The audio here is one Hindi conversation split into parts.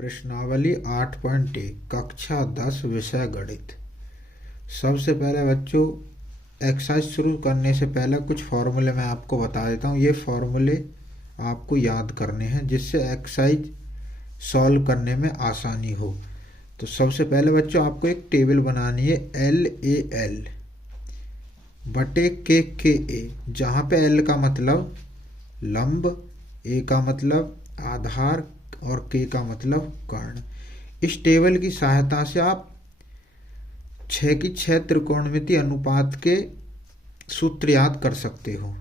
प्रश्नावली 8.1 कक्षा 10 विषय गणित। सबसे पहले बच्चों एक्सरसाइज शुरू करने से पहले कुछ फॉर्मूले मैं आपको बता देता हूँ। ये फॉर्मूले आपको याद करने हैं जिससे एक्सरसाइज सॉल्व करने में आसानी हो। तो सबसे पहले बच्चों आपको एक टेबल बनानी है LAL बटे KA, जहाँ पे L का मतलब लंब, A का मतलब आधार और K का मतलब कर्ण। इस टेबल की सहायता से आप 6 की 6 त्रिकोणमितीय अनुपात के सूत्र याद कर सकते हो।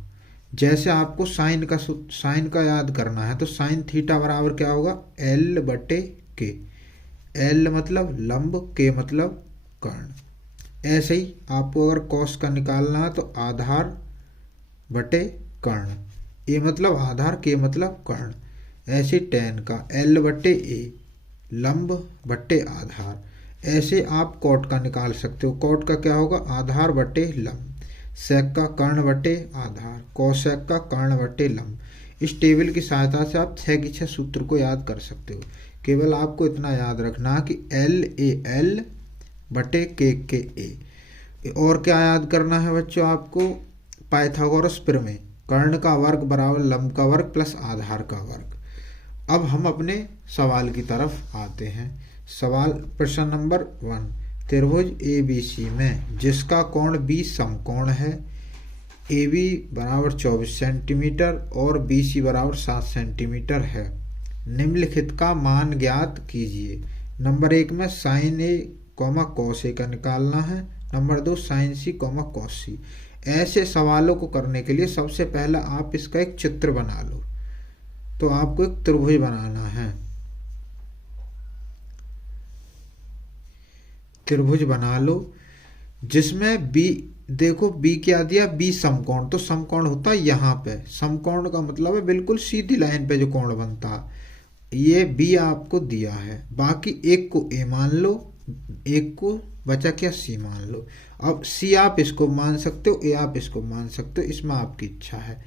जैसे आपको साइन का याद करना है तो साइन थीटा बराबर क्या होगा, L बटे K। L मतलब लंब, K मतलब कर्ण। ऐसे ही आपको अगर कॉस का निकालना है तो आधार बटे कर्ण, A मतलब आधार, K मतलब कर्ण। ऐसे टेन का L बटे A, लंब बटे आधार। ऐसे आप कॉट का निकाल सकते हो। कॉट का क्या होगा, आधार बटे लंब। सेक का कर्ण बटे आधार, कोसेक का कर्ण बटे लंब। इस टेबल की सहायता से आप 6 की 6 सूत्र को याद कर सकते हो। केवल आपको इतना याद रखना कि LAL बटे KA। और क्या याद करना है बच्चों आपको, पाइथागोरस प्रमेय, कर्ण का वर्ग बराबर लंब का वर्ग प्लस आधार का वर्ग। अब हम अपने सवाल की तरफ आते हैं। सवाल प्रश्न नंबर 1, त्रिभुज ABC में जिसका कोण B समकोण है, AB बराबर 24 सेंटीमीटर और BC बराबर 7 सेंटीमीटर है, निम्नलिखित का मान ज्ञात कीजिए। नंबर 1 में साइन A कॉस A का निकालना है। Number 2 sine C cos C। ऐसे सवालों को करने के लिए सबसे पहले आप इसका एक चित्र बना लो। तो आपको एक त्रिभुज बनाना है। त्रिभुज बना लो जिसमें B, देखो B क्या दिया, B समकोण। तो समकोण होता है यहाँ पे, समकोण का मतलब है बिल्कुल सीधी लाइन पे जो कोण बनता है। ये B आपको दिया है, बाकी एक को A मान लो, एक को बचा क्या C मान लो। अब C आप इसको मान सकते हो, A आप इसको मान सकते हो, इसमें आपकी इच्छा है।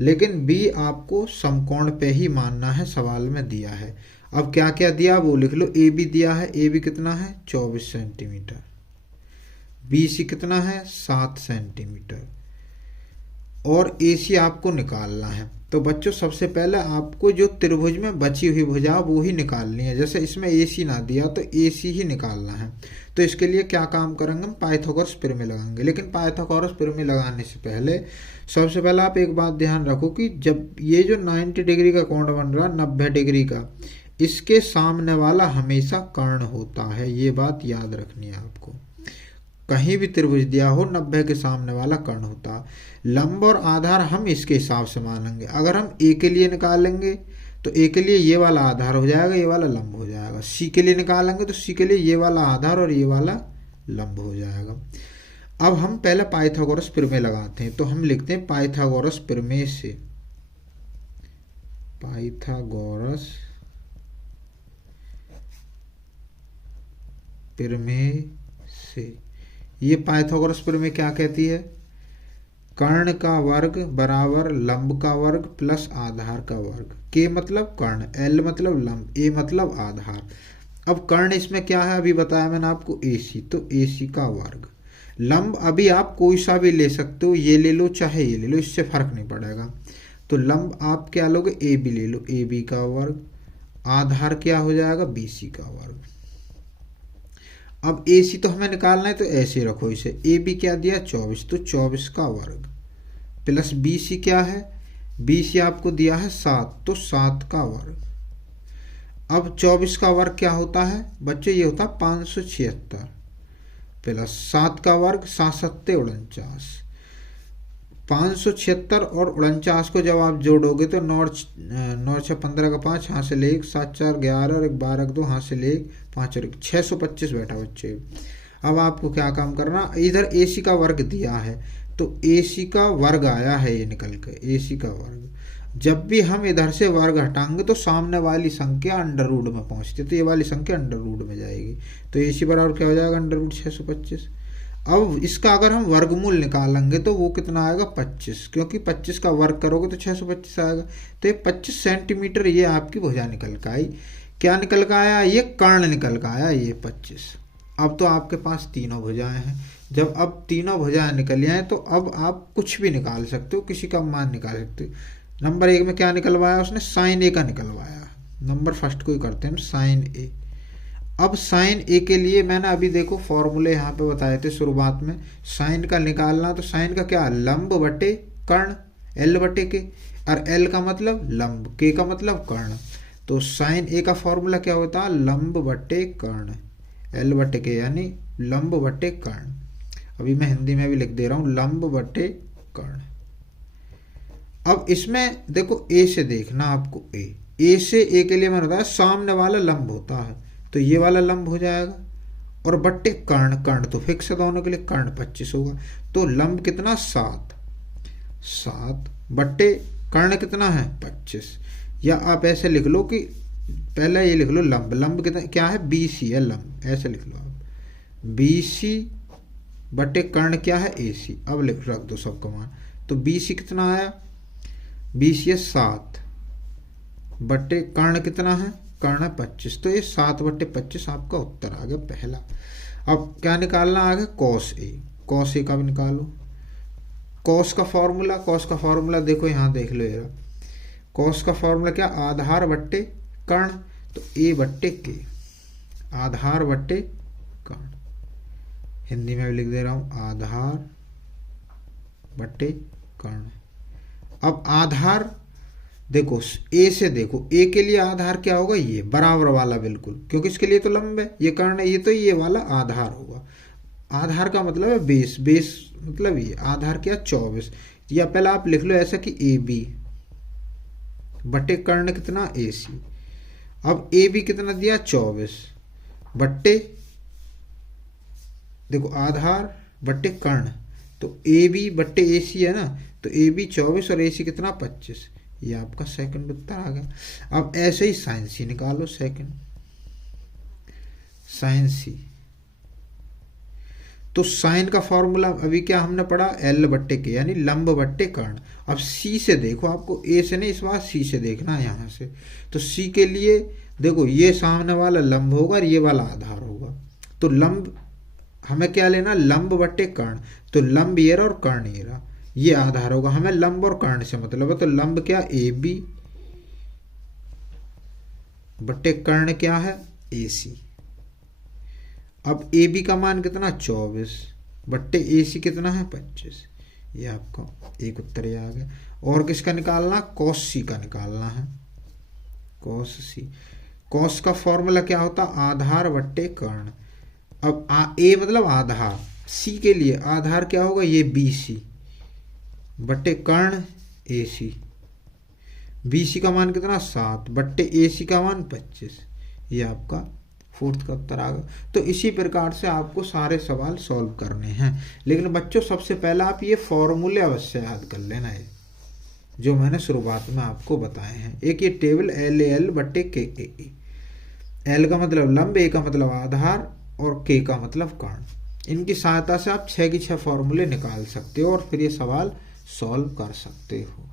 लेकिन B आपको समकोण पे ही मानना है, सवाल में दिया है। अब क्या क्या दिया वो लिख लो। AB दिया है, AB कितना है 24 सेंटीमीटर, BC कितना है 7 सेंटीमीटर और AC आपको निकालना है। तो बच्चों सबसे पहले आपको जो त्रिभुज में बची हुई भुजा वो ही निकालनी है। जैसे इसमें AC ना दिया तो AC ही निकालना है। तो इसके लिए क्या काम करेंगे, हम पाइथागोरस प्रमेय लगाएंगे। लेकिन पाइथागोरस प्रमेय लगाने से पहले सबसे पहले आप एक बात ध्यान रखो कि जब ये जो 90 डिग्री का कोण बन रहा है 90 डिग्री का, इसके सामने वाला हमेशा कर्ण होता है। ये बात याद रखनी है आपको। कहीं भी त्रिभुज दिया हो 90 के सामने वाला कर्ण होता। लंब और आधार हम इसके हिसाब से मानेंगे। अगर हम A के लिए निकालेंगे तो A के लिए ये वाला आधार हो जाएगा, ये वाला लंब हो जाएगा। C के लिए निकालेंगे तो C के लिए ये वाला आधार और ये वाला लंब हो जाएगा। अब हम पहले पाइथागोरस प्रमेय लगाते हैं। तो हम लिखते हैं पाइथागोरस प्रमेय से, पाइथागोरस प्रमेय से। ये पाइथागोरस प्रमेय क्या कहती है, कर्ण का वर्ग बराबर लंब का वर्ग प्लस आधार का वर्ग। K मतलब कर्ण, L मतलब लंब, A मतलब आधार। अब कर्ण इसमें क्या है, अभी बताया मैंने आपको AC, तो AC का वर्ग। लंब अभी आप कोई सा भी ले सकते हो, ये ले लो चाहे ये ले लो, इससे फर्क नहीं पड़ेगा। तो लंब आप क्या लोगे, AB ले लो, AB का वर्ग। आधार क्या हो जाएगा, BC का वर्ग। अब AC तो हमें निकालना है तो ऐसे रखो इसे। AB क्या दिया 24, तो 24 का वर्ग प्लस BC क्या है, BC आपको दिया है 7, तो 7 का वर्ग। अब 24 का वर्ग क्या होता है बच्चों, ये होता है 576 प्लस 7 का वर्ग 7 7 49। 576 और 49 को जब आप जोड़ोगे तो 9 6 15 का 5, यहाँ से ले 1, 7 4 11 और 1 12 2, यहाँ से ले 5 और 1 625 बैठा बच्चे। अब आपको क्या काम करना, इधर AC का वर्ग दिया है तो AC का वर्ग आया है, ये निकल के AC का वर्ग। जब भी हम इधर से वर्ग हटाएंगे तो सामने वाली संख्या अंडर रूट में पहुंचती है, तो ये वाली संख्या अंडर रूट में जाएगी। तो AC बराबर क्या हो जाएगा, अंडर रूट 625। अब इसका अगर हम वर्गमूल निकालेंगे तो वो कितना आएगा 25, क्योंकि 25 का वर्ग करोगे तो 625 आएगा। तो ये 25 सेंटीमीटर ये आपकी भुजा निकल कर आई। क्या निकल कर आया? ये कर्ण निकल कर आया, ये 25। अब तो आपके पास तीनों भुजाएं हैं। जब अब तीनों भुजाएं निकल आए तो अब आप कुछ भी निकाल सकते हो, किसी का मान निकाल सकते हो। नंबर 1 में क्या निकलवाया उसने? साइन ए का निकलवाया। नंबर फर्स्ट को ही करते हैं, साइन ए। अब साइन ए के लिए मैंने अभी देखो फॉर्मूले यहाँ पे बताए थे शुरुआत में। साइन का निकालना तो साइन का क्या? लंब बटे कर्ण, एल बटे के। और एल का मतलब लंब, के का मतलब कर्ण। तो साइन ए का फॉर्मूला क्या होता है? लंब बटे कर्ण, एल बटे के, यानी लंब बटे कर्ण। अभी मैं हिंदी में भी लिख दे रहा हूं, लंब बटे कर्ण। अब इसमें देखो ए से देखना आपको, ए से ए के लिए मैंने बताया सामने वाला लंब होता है, तो ये वाला लंब हो जाएगा। और बट्टे कर्ण, कर्ण तो फिक्स है दोनों के लिए, कर्ण 25 होगा। तो लंब कितना? 7 बट्टे कर्ण कितना है? 25। या आप ऐसे लिख लो कि पहले ये लिख लो लंब, लंब कितना क्या है? BC है लंब, ऐसे लिख लो आप। BC बटे कर्ण क्या है? AC। अब रख दो सबका मान। तो BC कितना आया? BC है 7 बटे कर्ण कितना है? कर्ण है 25। तो ये 7 बटे 25 आपका उत्तर आ गया पहला। अब क्या निकालना आ गया? Cos A. कॉस ए का भी निकालो। कॉस का फॉर्मूला देखो, यहाँ देख लो यार। कॉस का फॉर्मूला क्या? आधार बट्टे कर्ण। तो ए बट्टे के, आधार बट्टे कर्ण। हिंदी में भी लिख दे रहा हूं, आधार बट्टे कर्ण। अब आधार देखो, ए से देखो, ए के लिए आधार क्या होगा? ये बराबर वाला बिल्कुल, क्योंकि इसके लिए तो लंब है, ये कर्ण है, ये तो ये वाला आधार होगा। आधार का मतलब है बेस, बेस मतलब ये आधार क्या? 24। या पहले आप लिख लो ऐसा कि ए बी बटे कर्ण कितना? AC। अब ए बी कितना दिया? 24 बट्टे देखो आधार बट्टे कर्ण, तो ए बी बट्टे AC है ना, तो ए बी 24 और AC कितना? 25। ये आपका सेकंड उत्तर आ गया। अब ऐसे ही साइन सी निकालो, सेकंड साइन सी। तो साइन का फॉर्मूला अभी क्या हमने पढ़ा? L बट्टे के, यानी लंब बट्टे कर्ण। अब C से देखो, आपको A से नहीं, इस बार C से देखना है यहाँ से। तो C के लिए देखो, ये सामने वाला लंब होगा और ये वाला आधार होगा। तो लंब हमें क्या लेना? लंब बट्टे कर्ण। तो लंब ये रहा और कर्ण ये रहा, ये आधार होगा। हमें लंब और कर्ण से मतलब है, तो लंब क्या? AB बट्टे कर्ण क्या है? AC। अब AB का मान कितना? 24 बट्टे AC कितना है? 25। ये आपका एक उत्तर आ गया। और किसका निकालना? कॉस सी का निकालना है, कॉस सी। कॉस का फॉर्मूला क्या होता? आधार बट्टे कर्ण। अब A मतलब आधार, C के लिए आधार क्या होगा? ये BC बट्टे कर्ण AC। BC का मान कितना? 7 बट्टे AC का मान 25। ये आपका फोर्थ का उत्तर आ गया। तो इसी प्रकार से आपको सारे सवाल सॉल्व करने हैं। लेकिन बच्चों सबसे पहले आप ये फॉर्मूले अवश्य याद कर लेना है जो मैंने शुरुआत में आपको बताए हैं। एक ये टेबल LAL बट्टे KAE। L का मतलब लंब, A का मतलब आधार और K का मतलब कर्ण। इनकी सहायता से आप 6 की 6 फॉर्मूले निकाल सकते हो और फिर ये सवाल सॉल्व कर सकते हो।